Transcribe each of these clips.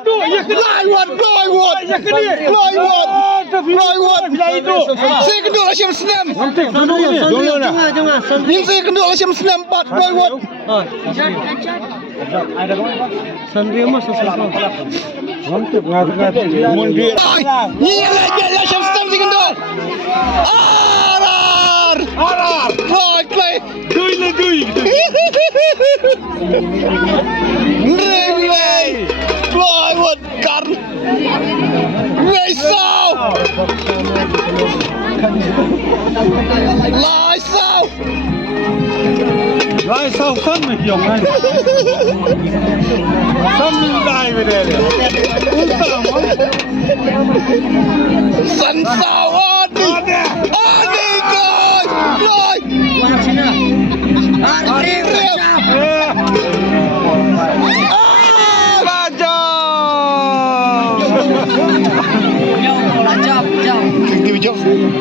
Aduh, ya kena. Ya kena. Saya kedua lah Syam Senam. Dulu dah. Yang saya kedua lah Syam Senam 4 watt. Sandria mas sesuatu. Mantap ngat-ngat. Mundur. Ni lah Syam Senam saya kedua. Arar. Play. Dui. Play watt kar. Raisau. Laisau. Lai sao phân mà dùng anh. Phân đài về đây. Sân sao Adi coi.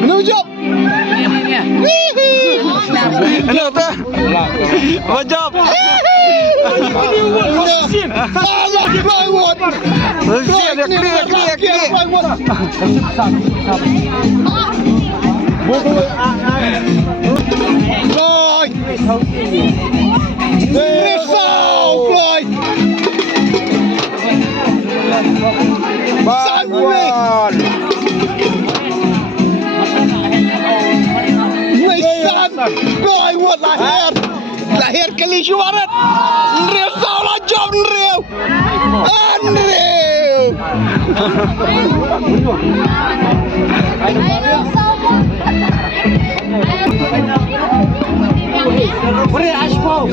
Menujub. Ano ta? Wajab. Salah Plywood. Clear. Floyd. Risau Floyd. Baguan. Nissan Plywood lahir kali Syuarat. Risau lah job Nriu. Beri aspal.